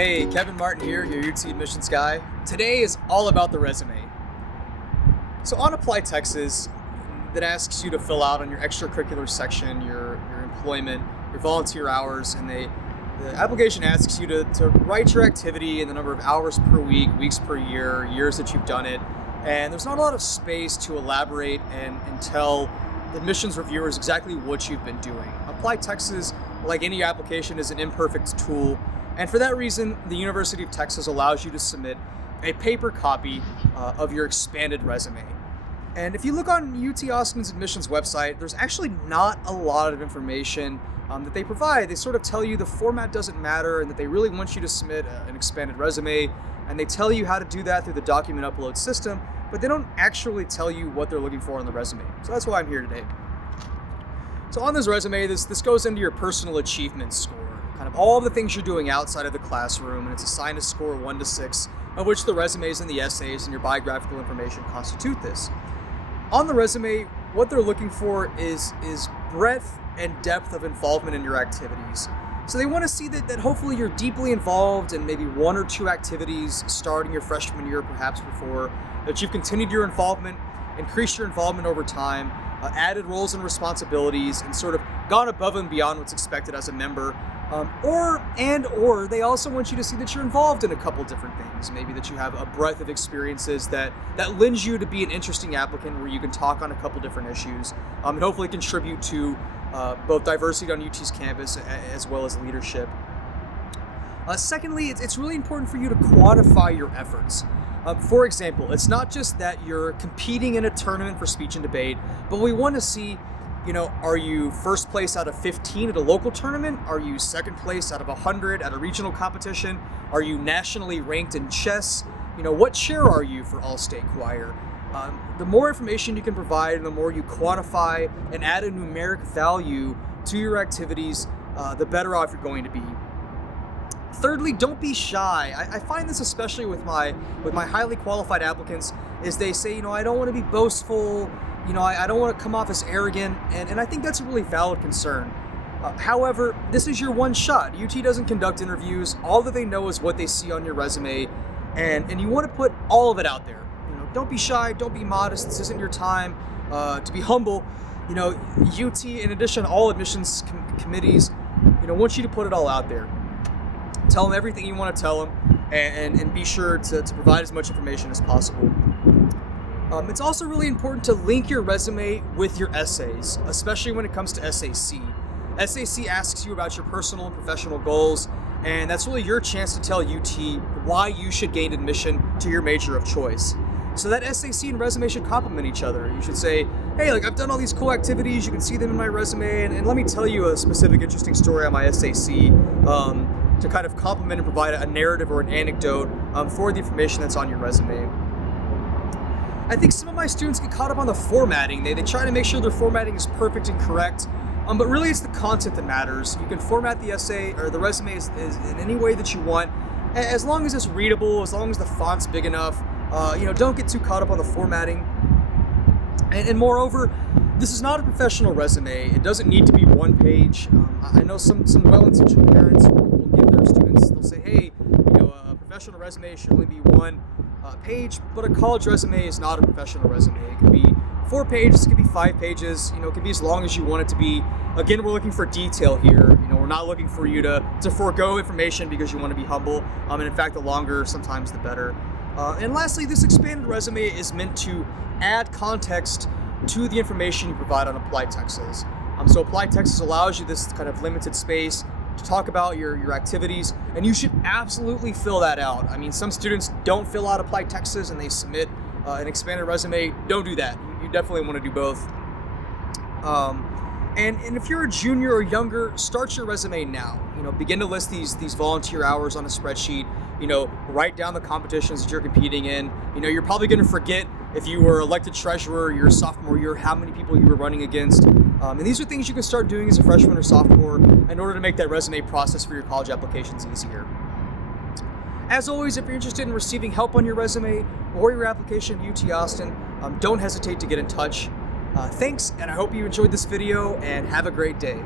Hey, Kevin Martin here, your UT admissions guy. Today is all about the resume. So on Apply Texas, that asks you to fill out on your extracurricular section, your employment, your volunteer hours, and the application asks you to write your activity and the number of hours per week, weeks per year, years that you've done it. And there's not a lot of space to elaborate and tell the admissions reviewers exactly what you've been doing. Apply Texas, like any application, is an imperfect tool. And for that reason, the University of Texas allows you to submit a paper copy of your expanded resume. And if you look on UT Austin's admissions website, there's actually not a lot of information that they provide. They sort of tell you the format doesn't matter and that they really want you to submit an expanded resume, and they tell you how to do that through the document upload system, but they don't actually tell you what they're looking for on the resume. So that's why I'm here today. So on this resume, this goes into your personal achievement score, kind of all the things you're doing outside of the classroom, and it's a sinus score 1 to 6, of which the resumes and the essays and your biographical information constitute this. On the resume, what they're looking for is breadth and depth of involvement in your activities. So they want to see that hopefully you're deeply involved in maybe 1 or 2 activities starting your freshman year, perhaps before, that you've continued your involvement, increased your involvement over time, added roles and responsibilities, and sort of gone above and beyond what's expected as a member. Or they also want you to see that you're involved in a couple different things. Maybe that you have a breadth of experiences that lends you to be an interesting applicant where you can talk on a couple different issues and hopefully contribute to both diversity on UT's campus as well as leadership. Secondly, it's really important for you to quantify your efforts. For example, it's not just that you're competing in a tournament for speech and debate, but we want to see, are you first place out of 15 at a local tournament? Are you second place out of 100 at a regional competition? Are you nationally ranked in chess? What chair are you for All-State Choir? The more information you can provide and the more you quantify and add a numeric value to your activities, the better off you're going to be. Thirdly, don't be shy. I find this especially with my highly qualified applicants, is they say, I don't want to be boastful, I don't want to come off as arrogant, and I think that's a really valid concern. However, this is your one shot. UT doesn't conduct interviews. All that they know is what they see on your resume, and you want to put all of it out there. Don't be shy, don't be modest. This isn't your time to be humble. UT, in addition to all admissions committees, wants you to put it all out there. Tell them everything you want to tell them, and be sure to provide as much information as possible. It's also really important to link your resume with your essays, especially when it comes to SAC. SAC asks you about your personal and professional goals, and that's really your chance to tell UT why you should gain admission to your major of choice. So that SAC and resume should complement each other. You should say, hey, I've done all these cool activities, you can see them in my resume, and let me tell you a specific interesting story on my SAC to kind of complement and provide a narrative or an anecdote for the information that's on your resume. I think some of my students get caught up on the formatting. They try to make sure their formatting is perfect and correct, but really it's the content that matters. You can format the essay or the resume is in any way that you want, as long as it's readable, as long as the font's big enough. Don't get too caught up on the formatting. And moreover, this is not a professional resume. It doesn't need to be 1 page. I know some well-intentioned parents will give their students, they'll say, hey, a professional resume should only be 1 page, but a college resume is not a professional resume. It can be 4 pages, it can be 5 pages, it can be as long as you want it to be. Again, we're looking for detail here. We're not looking for you to forego information because you want to be humble. And in fact, the longer, sometimes the better. And lastly, this expanded resume is meant to add context to the information you provide on Apply Texas. So Apply Texas allows you this kind of limited space to talk about your activities, and you should absolutely fill that out. Some students don't fill out Apply Texas and they submit an expanded resume. Don't do that. You definitely want to do both. And if you're a junior or younger, start your resume now. Begin to list these volunteer hours on a spreadsheet. Write down the competitions that you're competing in. You're probably going to forget if you were elected treasurer your sophomore year, how many people you were running against. And these are things you can start doing as a freshman or sophomore in order to make that resume process for your college applications easier. As always, if you're interested in receiving help on your resume or your application at UT Austin, don't hesitate to get in touch. Thanks, and I hope you enjoyed this video, and have a great day.